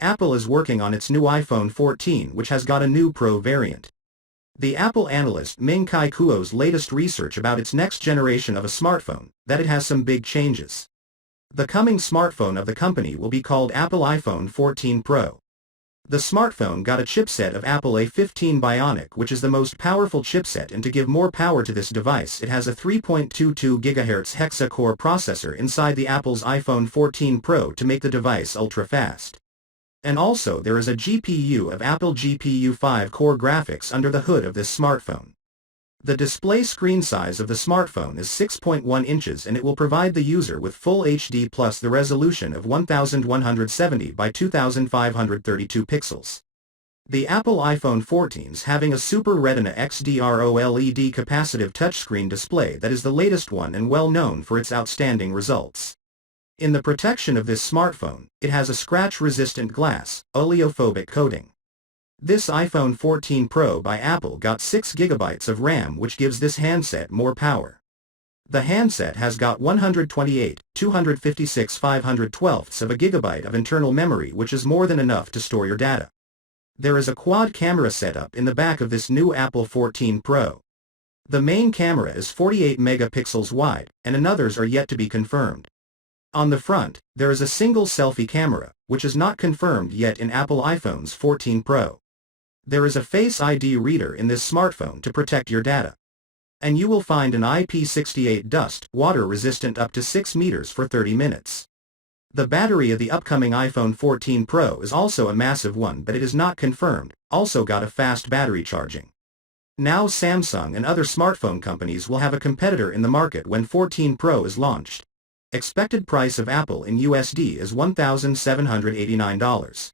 Apple is working on its new iPhone 14, which has got a new Pro variant. The Apple analyst Ming-Chi Kuo's latest research about its next generation of a smartphone, that it has some big changes. The coming smartphone of the company will be called Apple iPhone 14 Pro. The smartphone got a chipset of Apple A15 Bionic, which is the most powerful chipset, and to give more power to this device it has a 3.22 GHz Hexa Core processor inside the Apple's iPhone 14 Pro to make the device ultra-fast. And also there is a GPU of Apple GPU 5 core graphics under the hood of this smartphone. The display screen size of the smartphone is 6.1 inches and it will provide the user with Full HD plus the resolution of 1170 by 2532 pixels. The Apple iPhone 14's having a Super Retina XDR OLED capacitive touchscreen display that is the latest one and well known for its outstanding results. In the protection of this smartphone, it has a scratch-resistant glass, oleophobic coating. This iPhone 14 Pro by Apple got 6 GB of RAM, which gives this handset more power. The handset has got 128, 256 512ths of a gigabyte of internal memory, which is more than enough to store your data. There is a quad camera setup in the back of this new Apple 14 Pro. The main camera is 48 megapixels wide, and another's are yet to be confirmed. On the front, there is a single selfie camera, which is not confirmed yet in Apple iPhone's 14 Pro. There is a Face ID reader in this smartphone to protect your data. And you will find an IP68 dust, water resistant up to 6 meters for 30 minutes. The battery of the upcoming iPhone 14 Pro is also a massive one, but it is not confirmed, also got a fast battery charging. Now Samsung and other smartphone companies will have a competitor in the market when 14 Pro is launched. Expected price of Apple in USD is $1,789.